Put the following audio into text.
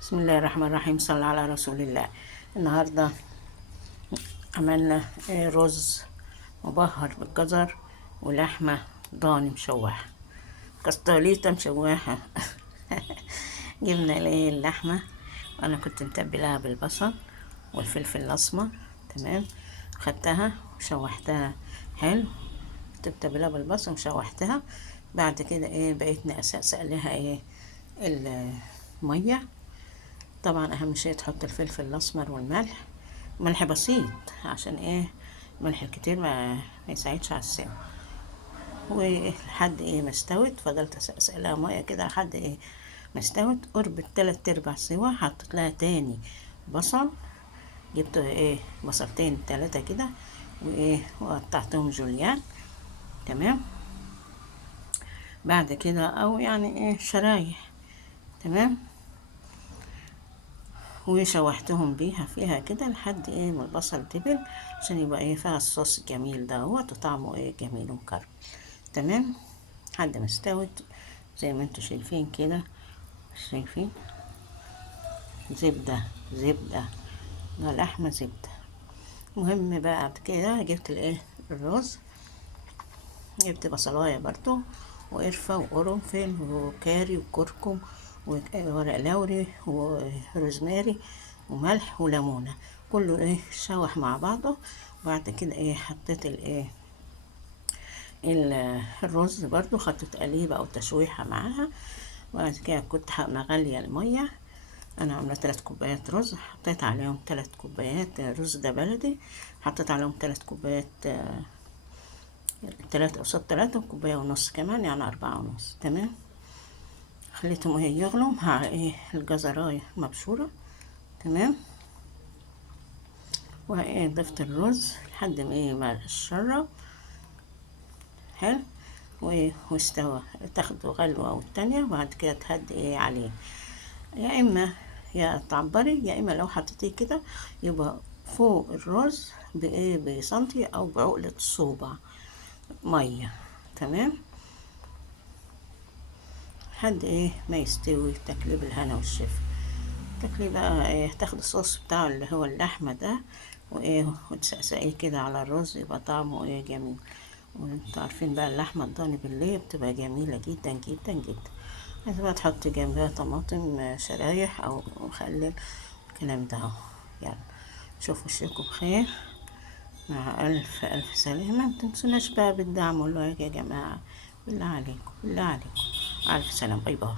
بسم الله الرحمن الرحيم. صلى على رسول الله. النهاردة عملنا رز مبهر بالجزر ولحمة ضاني مشوحة، كستاليطة مشوحة. جبنا اللحمة، وأنا كنت متبلاها بالبصل والفلفل الأسمر. تمام. خدتها وشوحتها حلو، كنت متبلاها بالبصل وشوحتها. بعد كده بقيتني أسقسق لها المية. طبعا اهم شيء تحط الفلفل الاسمر والملح، ملح بسيط عشان الملح الكتير ما يساعدش على السوا. ولحد ما استوت فضلت اسقسق لها ميه كده لحد ما استوت قرب 3/4 سوا. حطيت لها تاني بصل، جبت بصلتين 3 كده وقطعتهم جوليان. تمام. بعد كده او يعني شرايح. تمام. وشوحتهم بيها فيها كده لحد ما البصل دبل، عشان يبقى فيها الصوص الجميل دوت وطعمه جميل ومكرمل. تمام. لحد ما استوت زي ما انتوا شايفين كده. شايفين زبدة زبدة، لحمة زبدة. مهم بقى بعد كده جبت الرز، جبت بصلاية برضو وقرفة وقرنفل وكاري وكركم وورق لوري وروزماري وملح وليمونة، كله شوح مع بعضه. وبعد كده حطيت الرز برضو، خدت تقليبة او تشويحة معاها. وبعد كده كنت مغلية المية. انا عاملة 3 كوبايات رز، حطيت عليهم 3 كوبايات رز ده بلدي، حطيت عليهم 3 كوبايات 3 قصاد 3 كوباية ونص كمان، يعني 4 ونص. تمام. خليتهم يغلوا مع الجزراية مبشورة. تمام. ضفت الرز لحد ما الشرب حلو واستوى، تاخده غلوة او التانية. وبعد كده تهدي عليه، يا اما يا تعبري، يا اما لو حطيتيه كده يبقى فوق الرز بسنتي او بعقلة صوبع مية. تمام. لحد ما يستوي. تاكليه بالهنا والشفا. تاكليه بقى تاخد الصوص بتاعه اللي هو اللحمة ده وتسقسقيه كده على الرز، يبقى طعمه جميل. وانتوا عارفين بقى اللحمة الضاني بالليل بتبقى جميلة جدا جدا جدا. عايزة بقى تحط جنبها طماطم شرايح او مخلل، الكلام ده اهو. يلا شوفوا وشكم بخير، مع ألف ألف سلامة. متنسوناش بقى بالدعم واللايك يا جماعة، بالله عليكم بالله عليكم. ألف سلام. باي باي.